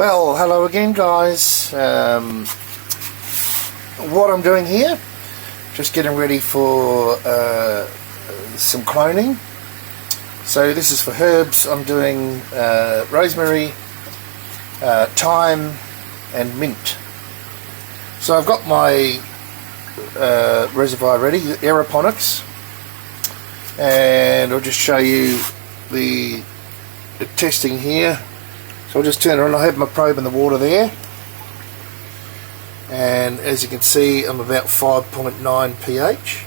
Well, hello again guys. What I'm doing here, just getting ready for some cloning. So this is for herbs. I'm doing rosemary, thyme and mint. So I've got my reservoir ready, Aeroponics, and I'll just show you the testing here. So I'll just turn it on. I have my probe in the water there, and as you can see I'm about 5.9 pH,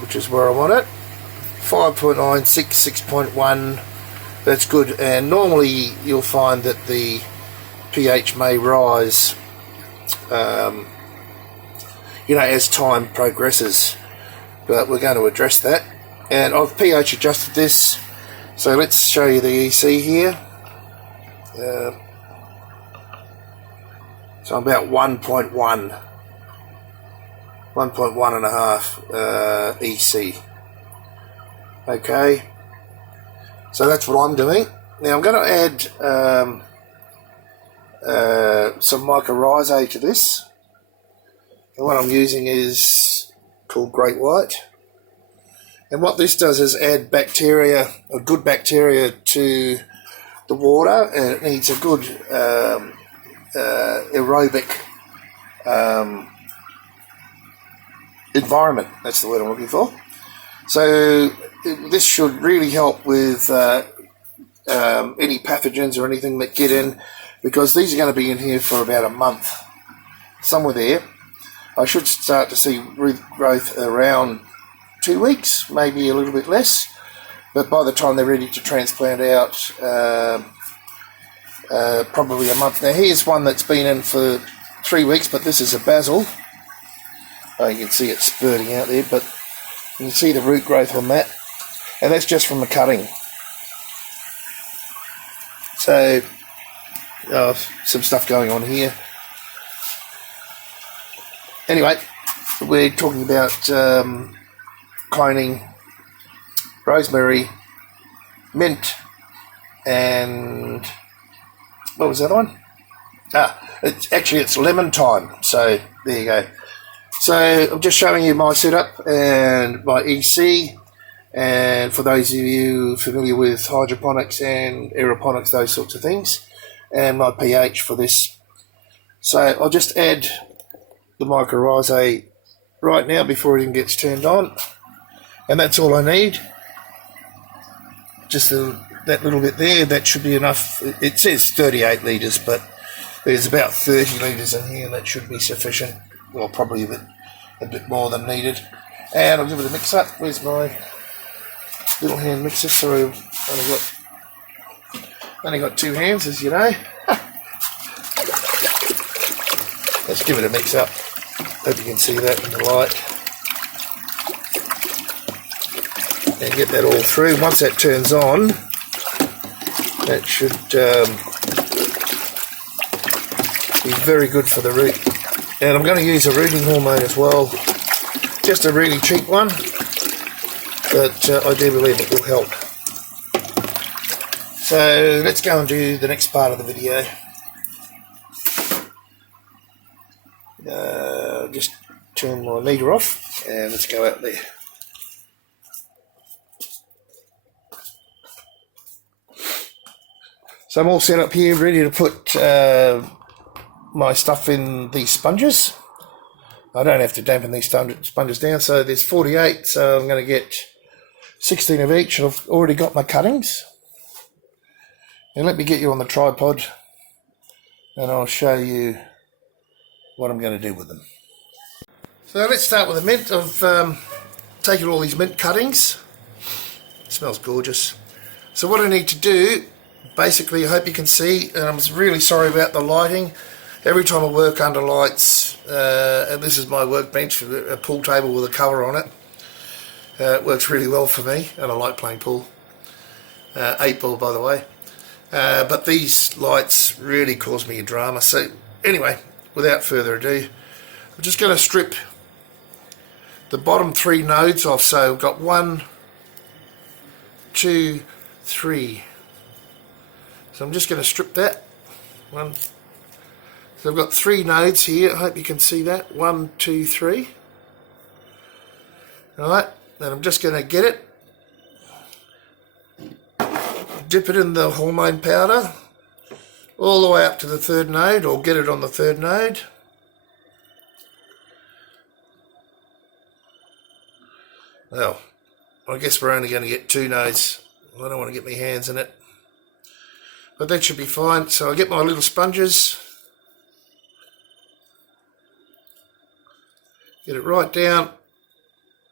which is where I want it. 5.9, 6, 6.1, that's good. And normally you'll find that the pH may rise as time progresses, but we're going to address that. And I've pH adjusted this. So let's show you the EC here. So I'm about 1.1 and a half EC. Okay, so that's what I'm doing. Now I'm going to add some mycorrhizae to this. The one I'm using is called Great White. And what this does is add bacteria, a good bacteria, to the water, and it needs a good aerobic environment. That's the word I'm looking for. So this should really help with any pathogens or anything that get in, because these are going to be in here for about a month, somewhere there. I should start to see root growth around 2 weeks, maybe a little bit less, but by the time they're ready to transplant out, probably a month. Now here's one that's been in for 3 weeks, but this is a basil. You can see it spurting out there, but you can see the root growth on that, and that's just from the cutting. So some stuff going on here. Anyway, we're talking about cloning rosemary, mint, and what was the other one? It's lemon thyme. So there you go. So I'm just showing you my setup and my EC, and for those of you familiar with hydroponics and aeroponics, those sorts of things, and my pH for this. So I'll just add the mycorrhizae right now before it even gets turned on. And that's all I need. Just that little bit there, that should be enough. It says 38 litres, but there's about 30 litres in here, and that should be sufficient. Well, probably a bit more than needed. And I'll give it a mix up. Where's my little hand mixer? Sorry, I've only got 2 hands, as you know. Let's give it a mix up. Hope you can see that in the light. And get that all through. Once that turns on, that should be very good for the root. And I'm going to use a rooting hormone as well, just a really cheap one, but I do believe it will help. So let's go and do the next part of the video. Just turn my meter off and let's go out there. So I'm all set up here, ready to put my stuff in these sponges. I don't have to dampen these sponges down, so there's 48, so I'm going to get 16 of each. I've already got my cuttings. And let me get you on the tripod and I'll show you what I'm going to do with them. So let's start with the mint. I've taken all these mint cuttings. It smells gorgeous. So what I need to do, basically, I hope you can see, and I'm really sorry about the lighting. Every time I work under lights, and this is my workbench, a pool table with a cover on it. It works really well for me, and I like playing pool. 8 ball, by the way. But these lights really cause me a drama. So anyway, without further ado, I'm just going to strip the bottom 3 nodes off. So I've got 1, 2, 3. So I'm just going to strip that one. So I've got 3 nodes here. I hope you can see that. 1, 2, 3. Alright, and I'm just going to get it, dip it in the hormone powder all the way up to the 3rd node, or get it on the 3rd node. Well, I guess we're only going to get 2 nodes. I don't want to get my hands in it, but that should be fine. So I get my little sponges, get it right down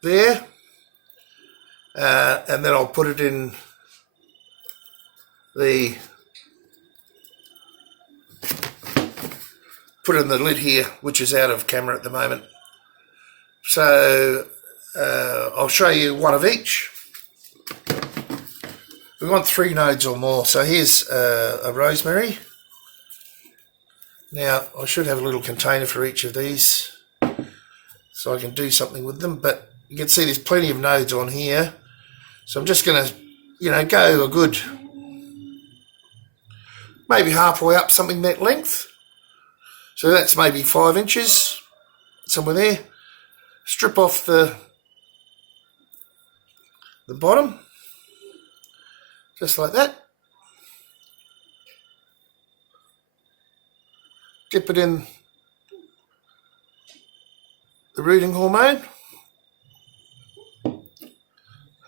there, and then I'll put it in the lid here, which is out of camera at the moment. So I'll show you one of each. We want 3 nodes or more. So here's a rosemary. Now I should have a little container for each of these, so I can do something with them, but you can see there's plenty of nodes on here. So I'm just going to, go a good, maybe halfway up, something that length. So that's maybe 5 inches, somewhere there. Strip off the bottom, just like that. Dip it in the rooting hormone.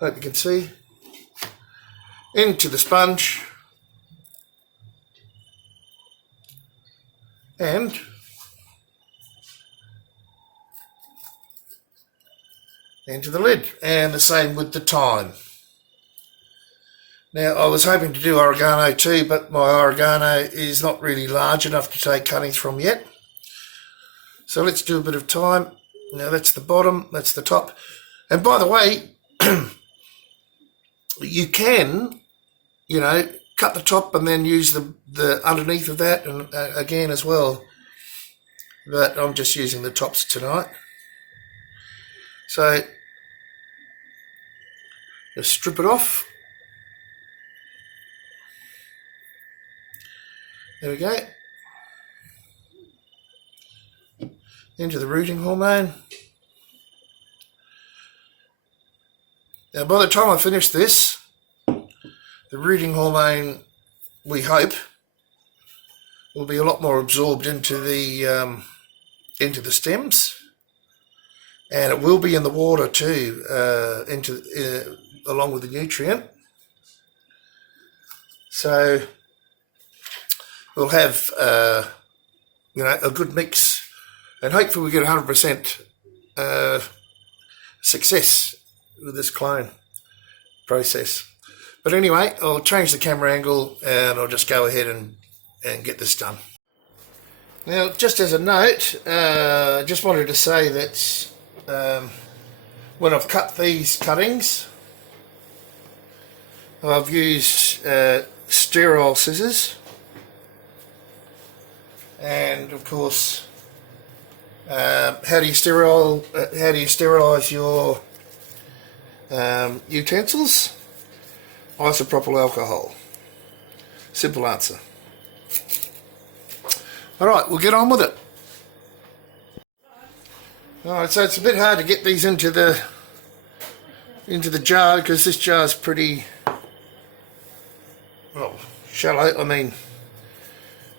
Hope you can see. Into the sponge. And into the lid. And the same with the thyme. Now, I was hoping to do oregano too, but my oregano is not really large enough to take cuttings from yet. So let's do a bit of thyme. Now that's the bottom, that's the top. And by the way, you can, cut the top and then use the underneath of that and again as well. But I'm just using the tops tonight. So just strip it off. There we go. Into the rooting hormone. Now by the time I finish this, the rooting hormone, we hope, will be a lot more absorbed into the stems, and it will be in the water too, along with the nutrient. So we'll have a good mix, and hopefully we get 100% success with this clone process. But anyway, I'll change the camera angle and I'll just go ahead and get this done. Now, just as a note, just wanted to say that when I've cut these cuttings, I've used sterile scissors, and of course, how do you sterilize your utensils? Isopropyl alcohol. Simple answer. Alright, we'll get on with it. Alright, so it's a bit hard to get these into the jar because this jar is pretty, well, shallow,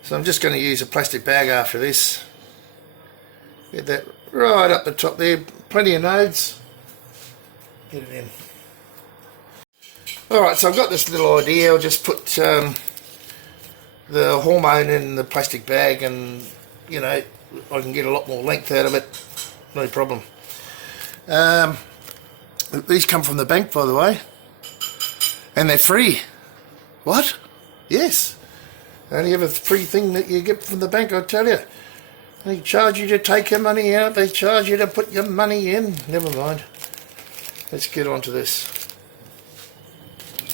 so I'm just going to use a plastic bag after this. Get that right up the top there, plenty of nodes. Get it in. Alright, so I've got this little idea. I'll just put the hormone in the plastic bag and, I can get a lot more length out of it. No problem. These come from the bank, by the way. And they're free. What? Yes. Only ever free thing that you get from the bank, I tell you. They charge you to take your money out. They charge you to put your money in. Never mind. Let's get on to this.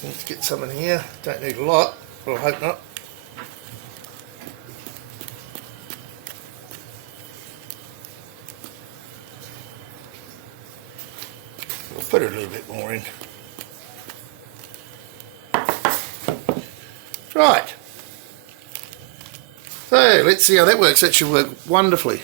Let's get some in here. Don't need a lot, but I hope not. We'll put a little bit more in. Right. So let's see how that works. That should work wonderfully.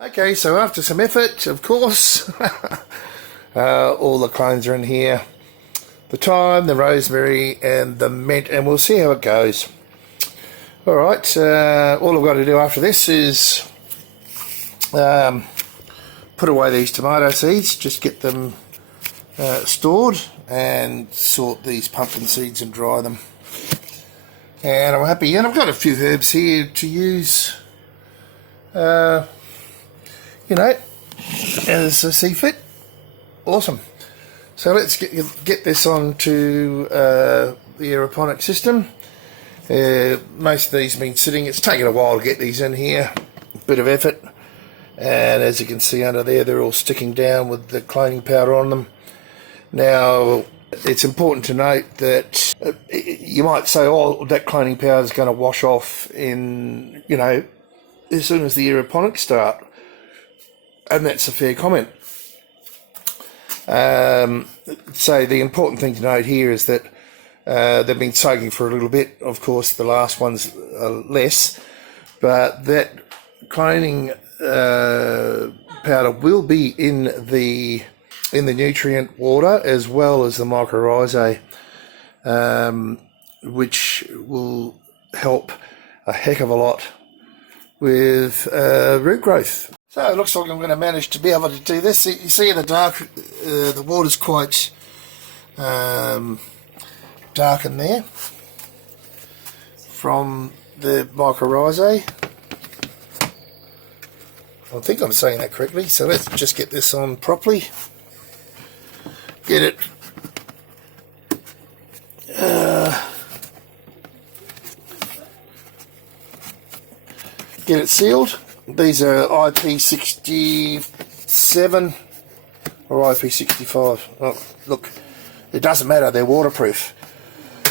Okay, so after some effort, of course, all the clones are in here. The thyme, the rosemary, and the mint, and we'll see how it goes. Alright, all I've got to do after this is put away these tomato seeds, just get them stored, and sort these pumpkin seeds and dry them. And I'm happy, and I've got a few herbs here to use, you know, as I see fit. Awesome. So let's get this onto the aeroponic system. Most of these have been sitting. It's taken a while to get these in here. A bit of effort. And as you can see under there, they're all sticking down with the cloning powder on them. Now, it's important to note that you might say, oh, that cloning powder is going to wash off in, you know, as soon as the aeroponics start. And that's a fair comment. So the important thing to note here is that they've been soaking for a little bit. Of course, the last one's less, but that cloning powder will be in the nutrient water as well as the mycorrhizae, which will help a heck of a lot with root growth. So it looks like I'm going to manage to be able to do this. You see in the dark, the water's quite dark in there from the mycorrhizae. I think I'm saying that correctly. So let's just get this on properly. Get it sealed. These are IP67 or IP65. Oh, look, it doesn't matter, they're waterproof.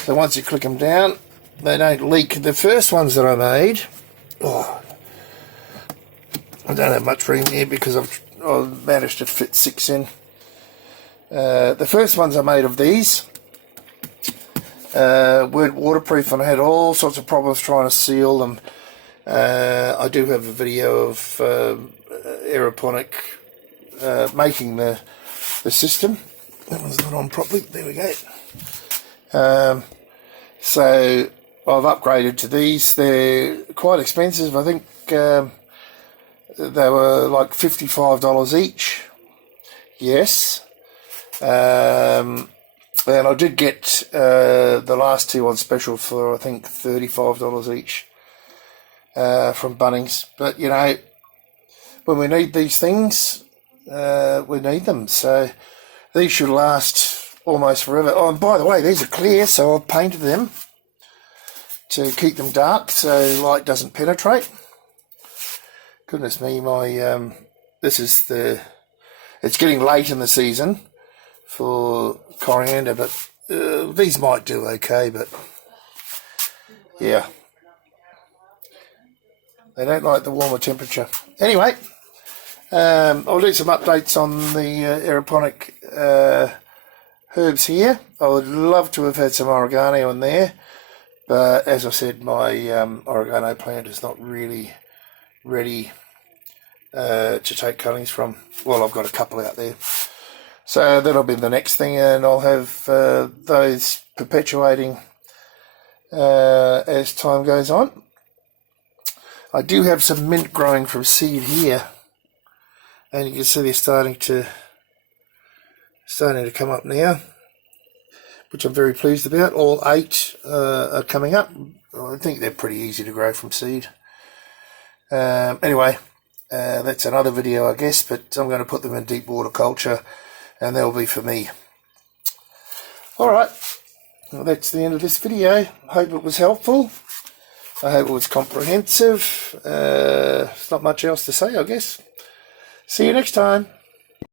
So once you click them down, they don't leak. The first ones that I made, oh, I don't have much room here because I've managed to fit 6 in. The first ones I made of these weren't waterproof, and I had all sorts of problems trying to seal them. I do have a video of Aeroponic making the system. That one's not on properly. There we go. So I've upgraded to these. They're quite expensive. I think they were like $55 each. Yes. And I did get the last 2 on special for I think $35 each. From Bunnings, but you know, when we need these things, we need them. So these should last almost forever. Oh, and by the way, these are clear, so I've painted them to keep them dark so light doesn't penetrate. Goodness me, my this is it's getting late in the season for coriander, but these might do okay, but yeah. They don't like the warmer temperature. Anyway, I'll do some updates on the aeroponic herbs here. I would love to have had some oregano in there, but as I said, my oregano plant is not really ready to take cuttings from. Well, I've got a couple out there. So that'll be the next thing, and I'll have those perpetuating as time goes on. I do have some mint growing from seed here, and you can see they're starting to come up now, which I'm very pleased about. All 8 are coming up. I think they're pretty easy to grow from seed. Anyway, that's another video, I guess, but I'm going to put them in deep water culture, and they'll be for me. Alright, well, that's the end of this video. Hope it was helpful. I hope it was comprehensive. There's not much else to say, I guess. See you next time.